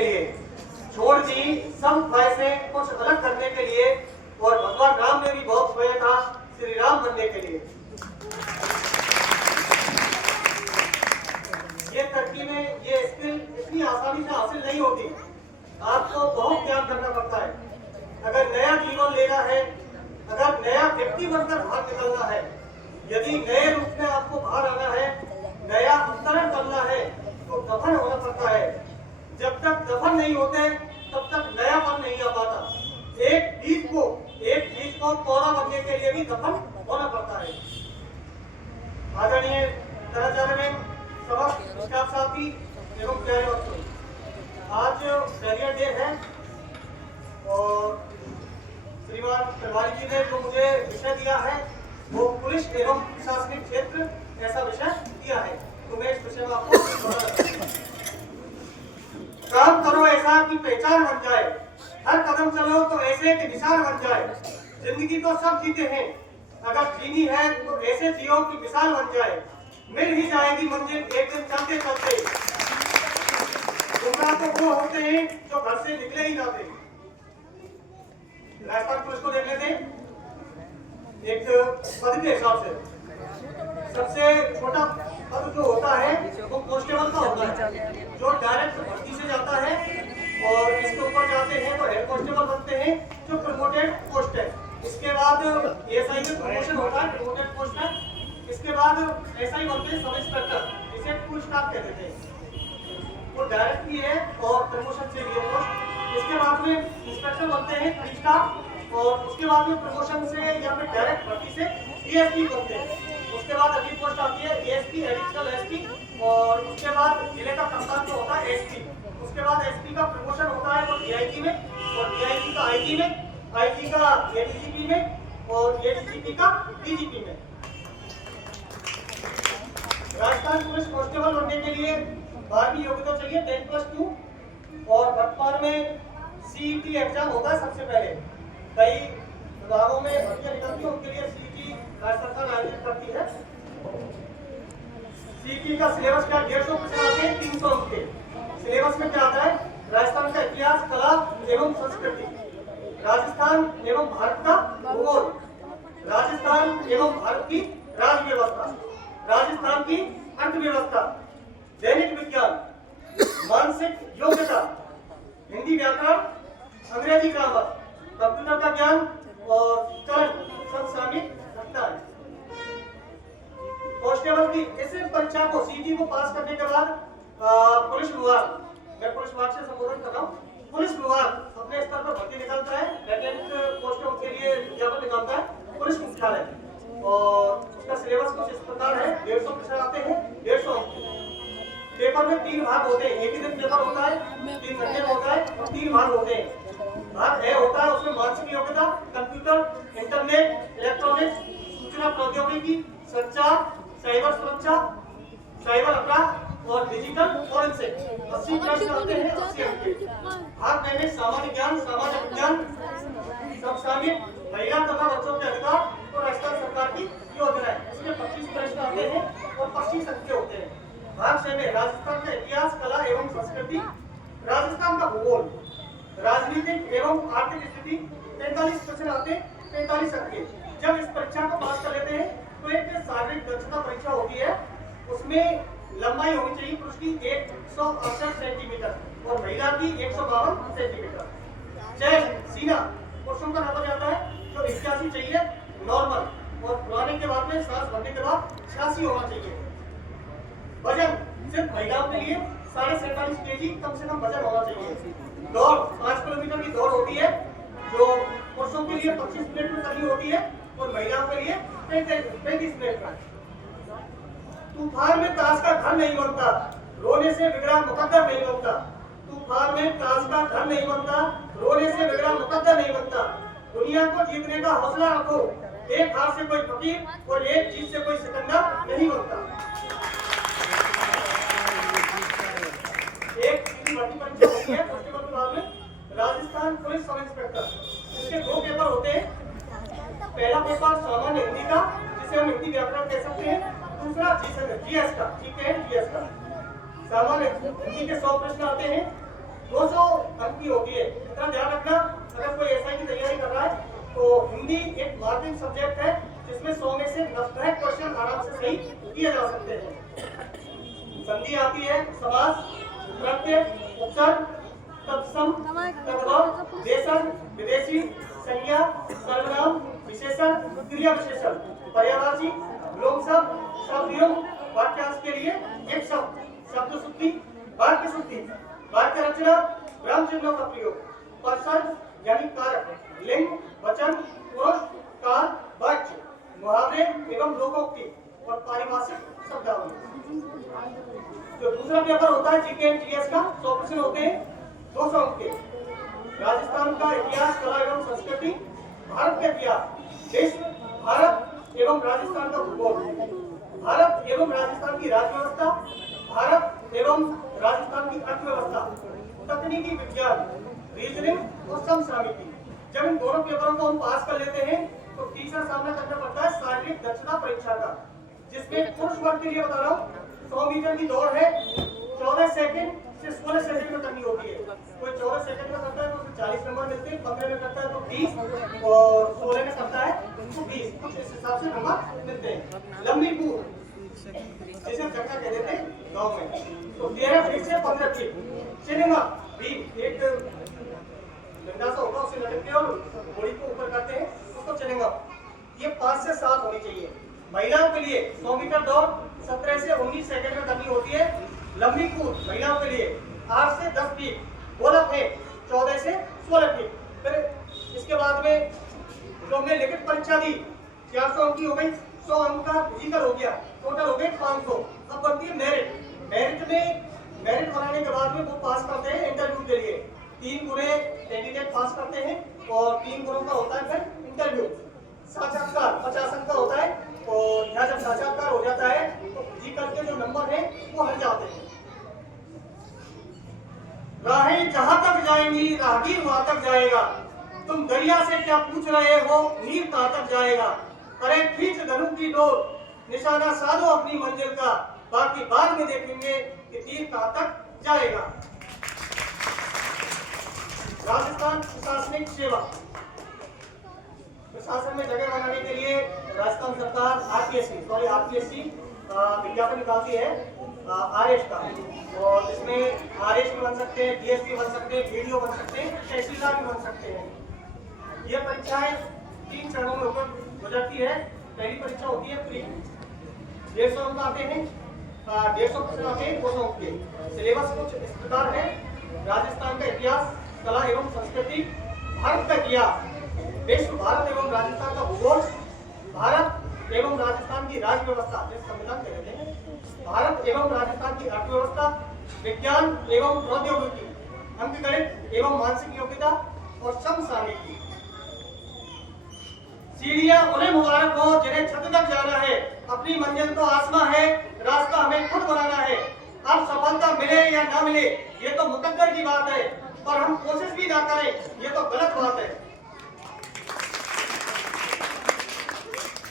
के लिए, छोड़ दी सब ख्वाहिशें कुछ अलग करने के लिए, और भगवान राम ने भी बहुत खोया था श्री राम बनने के लिए। ये तरकीबें, ये स्किल इतनी आसानी से हासिल नहीं होती, आपको बहुत त्याग करना पड़ता है। अगर नया जीवन लेना है, अगर नया व्यक्ति बनकर बाहर निकलना है, यदि नए रूप में आपको बाहर आना है, नया अवतरण करना है, तो दफन होना पड़ता है। जब तक दफन नहीं होते तब तक नयापन नहीं आ पाता। एक बीज को पौधा बनने के लिए भी दफन होना पड़ता है। आदरणीय प्राचार्य ने, सबक स्टाफ साथी एवं प्यारे बच्चों, आज बैरियर डे है और श्रीमान तिवारी जी ने जो मुझे विषय दिया है वो पुलिस एवं प्रशासनिक क्षेत्र ऐसा विषय दिया है, तो मैं इस विषय में आपको काम करो ऐसा कि पहचान बन जाए, हर कदम चलो तो ऐसे कि मिसाल बन जाए। जिंदगी तो सब जीते हैं, अगर जीनी है तो ऐसे जियो कि मिसाल बन जाए। मिल ही जाएगी मंजिल एक दिन चलते चलते। गुमराह तो वो होते हैं जो घर से निकले ही जाते। राजस्थान पुलिस को देखने दें, एक पद के हिसाब से सबसे छोटा पद जो होता है वो कांस्टेबल का होता है, जो डायरेक्ट भर्ती से जाता है और इसके ऊपर जाते हैं तो हेड कांस्टेबल बनते हैं, जो प्रमोटेड पोस्ट है। इसके बाद एएसआई में प्रमोशन होता है, प्रमोटेड पोस्ट है। इसके बाद एसआई बनते हैं सब इंस्पेक्टर, इसे फुल स्टाफ कहते हैं, वो डायरेक्ट भी है और प्रमोशन से भी है पोस्ट। इसके बाद में इंस्पेक्टर बनते हैं 3 स्टार, और उसके बाद में प्रमोशन से या फिर डायरेक्ट भर्ती से एएसपी बनते हैं। उसके बाद अगली पोस्ट आती है एएसपी, एडिशनल एसपी, और उसके बाद जिले का कप्तान जो होता है एसपी। उसके बाद एसपी का प्रमोशन होता है वो डीआईजी में, और डीआईजी का आईजी में, आईजी का एडीजीपी में, और एडीजीपी का डीजीपी में। राजस्थान पुलिस कांस्टेबल बनने के लिए 12वीं योग्यता चाहिए, 10+2, और वर्तमान में सीईटी एग्जाम होता है सबसे पहले। कई विभागों में भर्तियां निकलती हैं, उनके लिए सीईटी राज्य सरकार आयोजित करती है। सीईटी का सिलेबस क्या, 150 प्रश्न आते हैं, 300 अंक के। सिलेबस में क्या आता है, राजस्थान का इतिहास, कला एवं संस्कृति, राजस्थान एवं भारत का भूगोल, राजस्थान एवं भारत की राज्य व्यवस्था, राजस्थान की अर्थव्यवस्था, दैनिक विज्ञान, मानसिक योग्यता, हिंदी व्याकरण, अंग्रेजी ग्रामर, कंप्यूटर का ज्ञान और करंट सब शामिल रखता है। कांस्टेबल की इस परीक्षा को, सीईटी को पास करने के बाद पुलिस विभाग, मैं पुलिस विभाग से संबोधन कर रहा हूँ, पुलिस विभाग अपने स्तर पर भर्ती निकालता है, वैकेंट पोस्टों के लिए विज्ञापन निकालता है पुलिस मुख्यालय, और उसका सिलेबस कुछ इस प्रकार है, 150 प्रश्न आते हैं, 150 अंक। पेपर में 3 भाग होते हैं, एक ही दिन पेपर होता है, 3 घंटे में होता है, और 3 भाग होते हैं। भाग ए होता है, उसमें मानसिक योग्यता, कंप्यूटर, इंटरनेट, इलेक्ट्रॉनिक्स, सूचना प्रौद्योगिकी, संचार, साइबर सुरक्षा, साइबर अपराध और डिजिटल फॉरेंसिक। 80 प्रश्न आते हैं, 80 अंक के। भाग बी में सामान्य ज्ञान, सामाजिक विज्ञान सब शामिल, महिला तथा बच्चों के अधिकार और राजस्थान सरकार की योजनाएं, इसमें 25 प्रश्न आते हैं और 25 अंक के होते हैं। भाग से में राजस्थान का इतिहास, कला एवं संस्कृति, राजस्थान का भूगोल, राजनीतिक एवं आर्थिक स्थिति, 45 प्रश्न आते हैं, 45 अंक के। जब इस परीक्षा को पास कर लेते हैं तो एक शारीरिक दक्षता परीक्षा होती है, उसमें लंबाई होनी चाहिए पुरुष की 168 सेंटीमीटर और महिला की 152 सेंटीमीटर। चेस्ट, सीना पुरुषों का नापा जाता है तो 81 चाहिए नॉर्मल, और बुलाने के बाद में सांस भरने के बाद 86 होना चाहिए। वजन सिर्फ महिलाओं के लिए 47.5 केजी कम से कम वजन होना चाहिए। दौड़ 5 किलोमीटर की दौड़ होती है, जो पुरुषों के लिए 25 मिनट में करनी होती है और महिलाओं के लिए 35 मिनट में। तूफान में ताश का घर नहीं बनता, रोने से बिगड़ा मुकद्दर नहीं बनता। तूफान में ताश का घर नहीं बनता, रोने से बिगड़ा मुकद्दर नहीं बनता। दुनिया को जीतने का हौसला रखो, एक हाथ से कोई फकीर और एक चीज से कोई सिकंदर नहीं बनता। एक भर्ती परीक्षा होती है, उसके बाद में राजस्थान पुलिस सब इंस्पेक्टर, इसके 2 पेपर होते हैं। पहला पेपर सामान्य हिंदी का, जिसे हम हिंदी व्याकरण कह सकते हैं, दूसरा जीएस का, ठीक है, जीएस का। सामान्य हिंदी के 100 प्रश्न आते हैं, 200 अंक की होती है। इतना ध्यान रखना, अगर कोई एसआई की तैयारी कर रहा है तो हिंदी एक माध्यमिक सब्जेक्ट है जिसमें 100 में से 90 क्वेश्चन आराम से सही किए जा सकते हैं। संधि आती है, समास, प्रत्यय, उपसर्ग, तत्सम, तद्भव, देशज, विदेशी, संज्ञा, सर्वनाम, विशेषण, क्रिया विशेषण, पर्यायवाची, लोक शब्द, शब्दयुग, वाक्यांश के लिए एक शब्द, शब्द शुद्धि, वाक्य शुद्धि, वाक्य रचना, विराम चिन्हों का प्रयोग, परसर्ग यानी कारक, लिंग, वचन, पुरुष, काल, वाच्य, मुहावरे एवं लोकोक्ति और पारिभाषिक शब्दावली। जो दूसरा पेपर होता है जीके एंड जीएस का, 100 प्रश्न होते हैं, 200 अंक के। राजस्थान का इतिहास, कला एवं संस्कृति, भारत का इतिहास, विश्व, भारत एवं राजस्थान का भूगोल, भारत एवं राजस्थान की राज्य व्यवस्था, भारत एवं राजस्थान की अर्थव्यवस्था, तकनीकी विज्ञान, रीजनिंग और समसामयिकी। जब इन दोनों पेपरों को हम पास कर लेते हैं तो तीसरा सामना करना पड़ता है शारीरिक दक्षता परीक्षा का, जिसमें पुरुष वर्ग के लिए बता रहा हूँ 100 मीटर की दौड़ है, 14 सेकंड से 16 सेकंड में करनी होती है। कोई 14 सेकंड में करता है तो उसे 40 नंबर मिलते हैं, 15 में करता है तो 20 और 16 में करता है तो 20, कुछ इस हिसाब से नंबर मिलते हैं। लंबी कूद जिसे चक्का कह देते हैं गाँव में, तो 13 फीट से 15 फीट। सिनेमा भी एक डंडा सा होगा, उसे लटक के और घोड़ी को ऊपर करते हैं, उसको चलेगा। ये 5 से 7 होनी चाहिए। महिलाओं के लिए 100 मीटर दौड़ 17 से 19 सेकंड में करनी होती है। लंबी कूद महिलाओं के लिए 8 से 10 फीट, गोला फेंक 14 से 16 फीट। फिर इसके बाद में जो हमने लिखित परीक्षा दी 400 अंक की हो गई, 100 अंक का फिजिकल हो गया, टोटल हो गए 500। अब बनती है मेरिट। मेरिट बनाने के बाद में वो पास करते हैं इंटरव्यू के लिए। 3 गुणे कैंडिडेट पास करते हैं और 3 गुणों का होता है फिर इंटरव्यू। साक्षात्कार 50 अंक का होता है और यहाँ जब साक्षात्कार हो जाता है तो फिजिकल के जो नंबर है वो हट जाते हैं। राहें जहां तक जाएंगी राहगीर वहां तक जाएगा, तुम दरिया से क्या पूछ रहे हो नीर कहां तक जाएगा। अरे खींच धनुष की डोर, निशाना साधो अपनी मंजिल का, बाकी बाद में देखेंगे कि तीर कहां तक जाएगा। राजस्थान प्रशासनिक सेवा, प्रशासन में जगह बनाने के लिए राजस्थान सरकार आरपीएससी विज्ञापन निकालती है आरएस का, और इसमें आरएस भी बन सकते हैं, डीएसपी बन सकते हैं, वीडियो बन सकते हैं, तहसीलदार भी बन सकते हैं। ये परीक्षाएं 3 चरणों में होकर गुजरती है। पहली परीक्षा होती है प्री, 150 अंक आते हैं, 150 प्रश्न आते हैं 200 अंक के। सिलेबस कुछ इस प्रकार है। राजस्थान का इतिहास, कला एवं संस्कृति, भारत का इतिहास, विश्व, भारत एवं राजस्थान का भूगोल, भारत एवं राजस्थान की राज्य व्यवस्था जिसे संविधान कहते हैं, भारत एवं राजस्थान की अर्थव्यवस्था, विज्ञान एवं प्रौद्योगिकी, अंकगणित एवं मानसिक योग्यता और समसामयिकी। सीढ़ियां उन्हें मुबारक हो जिन्हें छत तक जाना है, अपनी मंजिल तो आसमां है, रास्ता हमें खुद बनाना है। अब सफलता मिले या ना मिले ये तो मुकद्दर की बात है, पर हम कोशिश भी ना करें ये तो गलत बात है।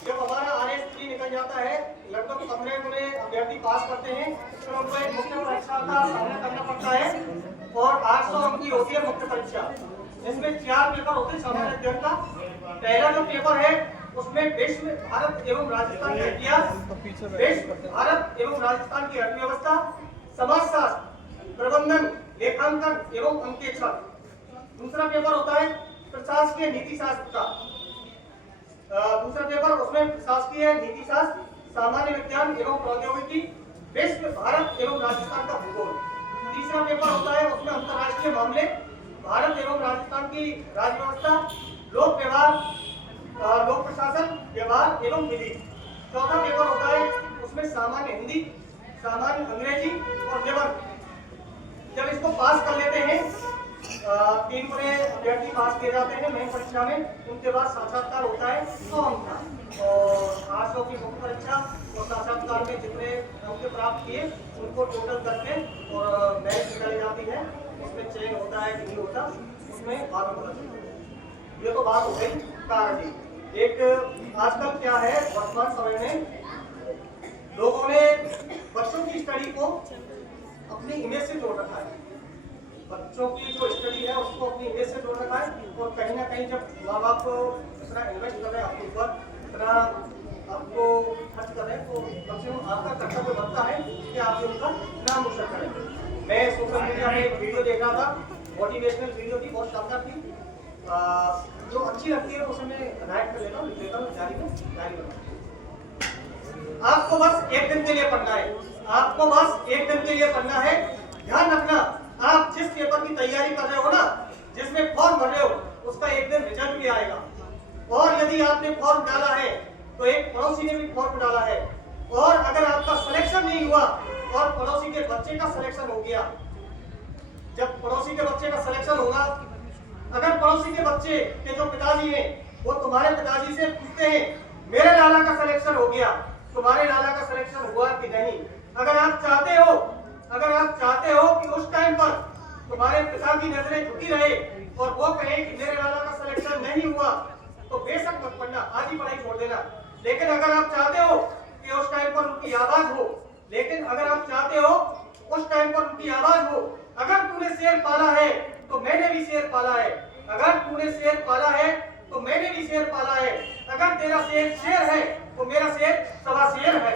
जब हमारा आरएस प्री निकल जाता है, लगभग 15 गुणे अभ्यर्थी पास करते हैं, फिर उनको एक मुख्य परीक्षा का सामना करना पड़ता है और 800 अंक की होती है मुख्य परीक्षा। इसमें 4 पेपर होते हैं सामान्य अध्ययन का। पहला जो पेपर है उसमें विश्व, भारत एवं राजस्थान का इतिहास, विश्व, भारत एवं राजस्थान की अर्थव्यवस्था, समाजशास्त्र, प्रबंधन, लेखांकन एवं अंकेक्षण। दूसरा पेपर होता है प्रशासकीय नीति शास्त्र का। दूसरा पेपर उसमें प्रशासकीय नीति शास्त्र, सामान्य विज्ञान एवं प्रौद्योगिकी, विश्व, भारत एवं राजस्थान का भूगोल। तीसरा पेपर होता है उसमें अंतर्राष्ट्रीय मामले, भारत एवं राजस्थान की राज्य व्यवस्था, लोक व्यवहार, लोक प्रशासन, व्यवहार एवं विधि। चौथा पेपर होता है उसमें सामान्य हिंदी, सामान्य अंग्रेजी और निबंध। जब इसको पास कर लेते हैं, 3 गुणे अभ्यर्थी पास किए जाते हैं मेन परीक्षा में, उनके बाद साक्षात्कार होता है 100 अंक का, और 800 की मुख्य परीक्षा और साक्षात्कार में जितने अंक प्राप्त किए उनको टोटल करके और मेरिट निकाली जाती है। उसमें चयन होता है कि नहीं होता, उसमें बाद में पता चलता है। ये तो बात हो गई कारण की। एक आजकल क्या है, वर्तमान समय में लोगों ने बच्चों की स्टडी को अपनी इमेज से जोड़ रखा है। बच्चों बच्चों की जो स्टडी है उसको अपनी इमेज से जोड़ रखा है, और कहीं ना कहीं जब माँ बाप इतना इन्वेस्ट कर रहे हैं आपके ऊपर, इतना आपको खर्च कर रहे हैं, तो कम से कम आपका कर्तव्य बनता है कि आप उनका नाम रोशन करें। मैं सोशल मीडिया में एक वीडियो देख रहा था, मोटिवेशनल वीडियो थी, बहुत शानदार थी। जो अच्छी लगती है उसे मैं राइट कर लेता हूँ, लिख लेता हूँ डायरी में। आपको बस एक दिन के लिए पढ़ना है, आपको बस एक दिन के लिए पढ़ना है। ध्यान रखना, आप जिस पेपर की तैयारी कर रहे हो ना, जिसमें फॉर्म भर रहे हो, उसका एक दिन रिजल्ट भी आएगा। और यदि आपने फॉर्म डाला है तो एक पड़ोसी ने भी फॉर्म डाला है, और अगर आपका सिलेक्शन नहीं हुआ और पड़ोसी के बच्चे का सिलेक्शन हो गया, जब पड़ोसी के बच्चे का सिलेक्शन होगा, अगर पड़ोसी के बच्चे के जो पिताजी हैं वो तुम्हारे पिताजी से पूछते हैं मेरे लाला का सिलेक्शन हो गया, तुम्हारे लाला का सिलेक्शन हुआ कि नहीं, अगर आप चाहते हो कि उस टाइम पर तुम्हारे पिता की नजरें झुकी रहे और वो कहे कि मेरे लाला का सिलेक्शन नहीं हुआ, तो बेशक मत पढ़ना, आज ही पढ़ाई छोड़ देना। लेकिन अगर आप चाहते हो कि उस टाइम पर उनकी आवाज हो, अगर तूने शेर पाला है तो मैंने भी शेर पाला है, अगर तूने शेर पाला है तो मैंने भी शेर पाला है, अगर तेरा शेर शेर है तो मेरा शेर सवा शेर है।